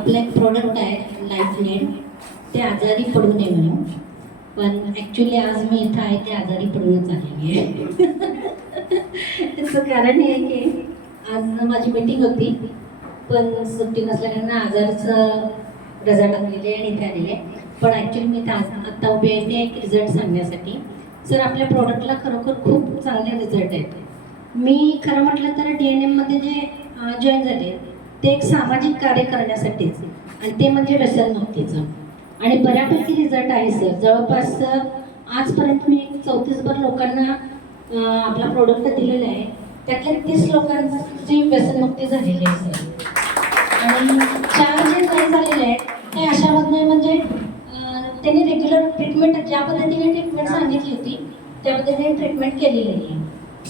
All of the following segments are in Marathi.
आपलं एक प्रोडक्ट आहे लाईफनेट, ते आजारी पडू नये म्हणून. पण ॲक्च्युली आज मी इथं आहे ते आजारी पडूनच आलेली आहे. त्याचं कारण हे की आज माझी मीटिंग होती, पण सुट्टी नसल्याने आजारचं रजा टाकलेली आहे आणि इथे आलेली आहे. पण ॲक्च्युली मी आत्ता उभी आहे ते एक रिझल्ट सांगण्यासाठी. सर, आपल्या प्रॉडक्टला खरोखर खूप चांगले रिझल्ट आहेत. मी खरं म्हटलं तर DNMमध्ये जे जॉईन झाले ते एक सामाजिक कार्य करण्यासाठीच, आणि ते म्हणजे व्यसनमुक्तीचं. आणि बऱ्यापैकी रिझल्ट आहे सर. जवळपास आजपर्यंत मी 34 लोकांना आपला प्रोडक्ट दिलेला आहे. त्यातल्या 30 लोकांची व्यसनमुक्ती झालेली आहे सर. आणि 4 जे नाही झालेले आहेत ते अशामध्ये म्हणजे त्यांनी रेग्युलर ट्रीटमेंट ज्या पद्धतीने ट्रीटमेंट सांगितली होती त्या पद्धतीने ट्रीटमेंट केलेली आहे.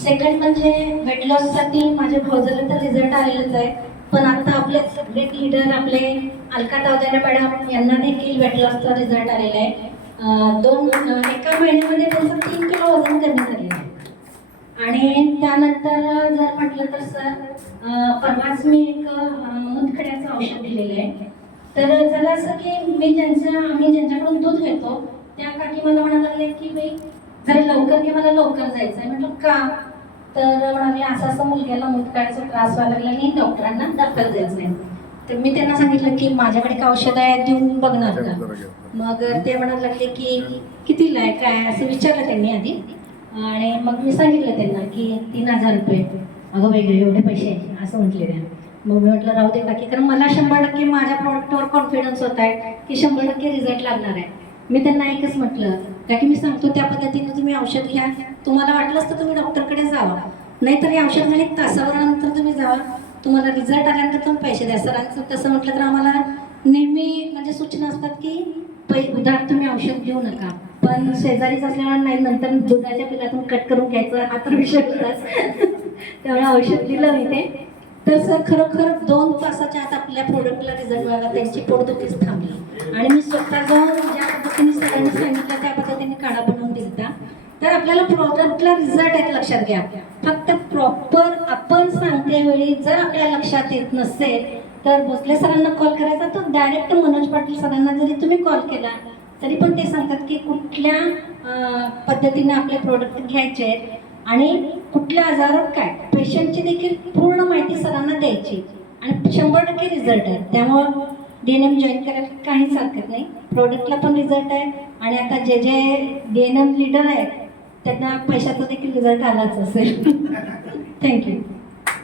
सेकंड म्हणजे वेट लॉससाठी माझे भोजले तर रिझल्ट आलेलेच आहे, पण आता आपले सगळे लीडर आपले अलका तावदारे मॅडम यांना देखील वेट लॉसचा रिझल्ट आलेला आहे. एका महिन्यामध्ये त्यांचं 3 किलो वजन कमी झालेलं आहे. आणि त्यानंतर जर म्हटलं तर सर, परवाच मी एक मुतखड्याचं औषध दिलेलं आहे. तर झालं असं की आम्ही ज्यांच्याकडून दूध घेतो त्या काकी मला म्हणायला लागले की बाई जरा लवकर की मला लवकर जायचं आहे. म्हटलं का? तर म्हणाले असं मुलग्याला मुतखड्याचा त्रास व्हायला लागला आणि डॉक्टरांना दाखल जायचं आहे. तर मी त्यांना सांगितलं की माझ्याकडे का औषध आहे देऊन बघणार का? मग ते म्हणायला लागले की कितीला आहे काय असं विचारलं त्यांनी आधी. आणि मग मी सांगितलं त्यांना की 3000 रुपये. अगं वेगळे एवढे पैसे आहे असं म्हटले त्या. मग मी म्हटलं राहू दे काकी, कारण मला 100% माझ्या प्रॉडक्टवर कॉन्फिडन्स होत आहे की 100% रिझल्ट लागणार आहे. मी त्यांना एकच म्हटलं काकी, मी सांगतो त्या पद्धतीने तुम्ही औषध घ्या. तुम्हाला वाटलंच तर तुम्ही डॉक्टरकडे जावा, नाहीतर हे औषध घाली तासाभरानंतर तुम्ही जावा. तुम्हाला रिझल्ट आल्यानंतर तुम्ही पैसे द्या. सरांचं तसं म्हटलं तर आम्हाला नेहमी म्हणजे सूचना असतात की उधार तुम्ही औषध घेऊ नका. पण शेजारीच असल्यामुळे नाही, नंतर दुधाच्या पिलातून कट करून घ्यायचं हा तर विषय होताच. त्यामुळे औषध दिलं मी ते. तर सर खरोखर 2 तासाच्या आत आपल्या प्रोडक्टला रिझल्ट मिळाला. त्यांची पोटदुखीच थांबली आणि मी स्वतः जाऊन ज्या पद्धतीने सरांनी सांगितलं त्या पद्धतीने काढा बनवून दिलता. तर आपल्याला प्रोडक्टला रिझल्ट आहेत लक्षात घ्या. फक्त प्रॉपर आपण सांगते वेळी जर आपल्या लक्षात येत नसेल तर भोसले सरांना कॉल करायचा. तर डायरेक्ट मनोज पाटील सरांना जरी तुम्ही कॉल केला तरी पण ते सांगतात की कुठल्या पद्धतीने आपले प्रोडक्ट घ्यायचे आहेत आणि कुठल्या आजारावर काय. पेशंटची देखील पूर्ण माहिती सरांना द्यायची आणि 100% रिझल्ट आहे. त्यामुळं DNM जॉईन करायला काहीच हरकत नाही. प्रोडक्टला पण रिझल्ट आहे आणि आता जे DNM लीडर आहेत त्यांना पैशाचा देखील रिझल्ट आलाच असेल. थँक्यू.